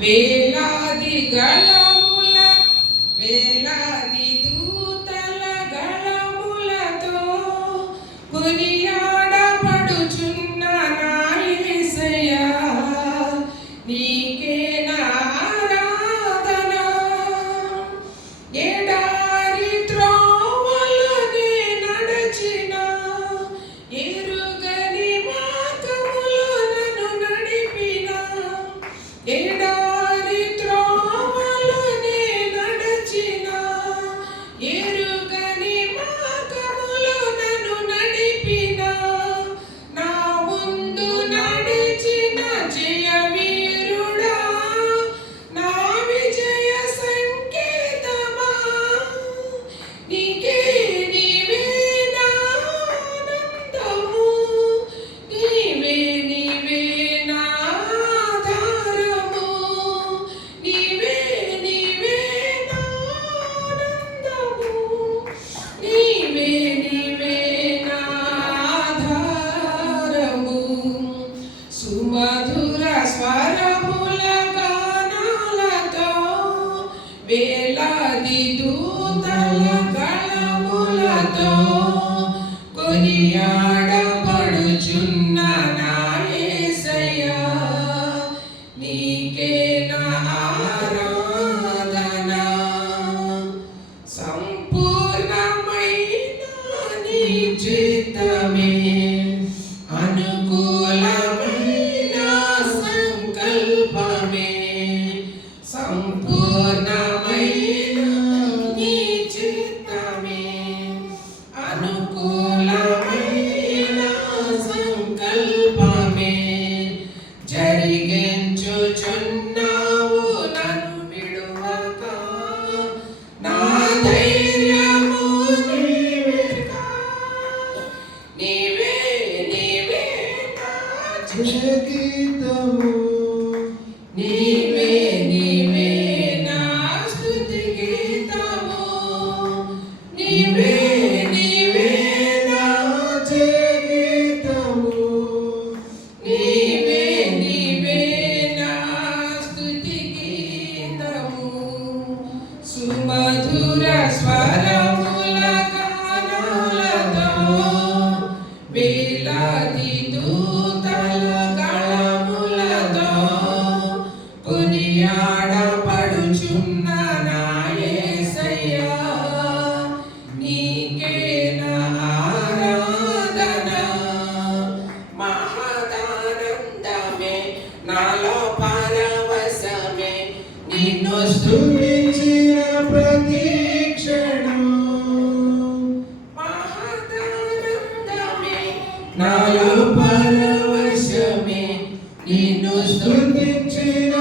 వేలాది గళముల వేలాది దూతల గళములతో కొనియాడబడుచున్న నా యేసయ్యా నీకే నా ఆరాధన. ఎడారి త్రోవలోనే నడచిన ఎరుగని మార్గములో నన్ను నడిపిన ఎడారి త్రోవలోనే నడచిన ఎరుగని మార్గములో నన్ను నడిపిన నా ముందు నడిచిన జయవీరుడా నా విజయ సంకేతమా నీకే నీవే నా ఆనందము నీవే నీవే నా ఆధారము నీవే నీవే నా ఆనందము నీవే నీవే నా ఆధారము. సుమధుర స్వరముల గానాలతో వేలాది దూతల గళములతో కొనియాడబడుచున్న నా యేసయ్యా నీకే నా ఆరాధన. సంపూర్ణమైన నీ చిత్తమే అనుకూలమైన సంకల్పమే సంపూర్ణమైన నీ చిత్తమే అనుకూలమైన సంకల్పమే జరిగించుచున్నావు నన్ను విడువక నా ధైర్యము నీవేగా నీవే నీవే నా గీతము నీవే నీవే నా స్తుతి గీతము నీవే నీవే నా గీతము నీవే నీవే నా స్తుతి గీతము. సుమధుర స్వరముల గానాలతో వేలాది దూతల గళములతో కొనియాడబడుచున్న నా యేసయ్యా నీకే నా ఆరాధన. మహదానందమే నాలో పరవశమే నిన్ను స్తుతించిన ప్రతి క్షణం మహదానందమే నాలో పరవశమే నిన్ను స్తుతించిన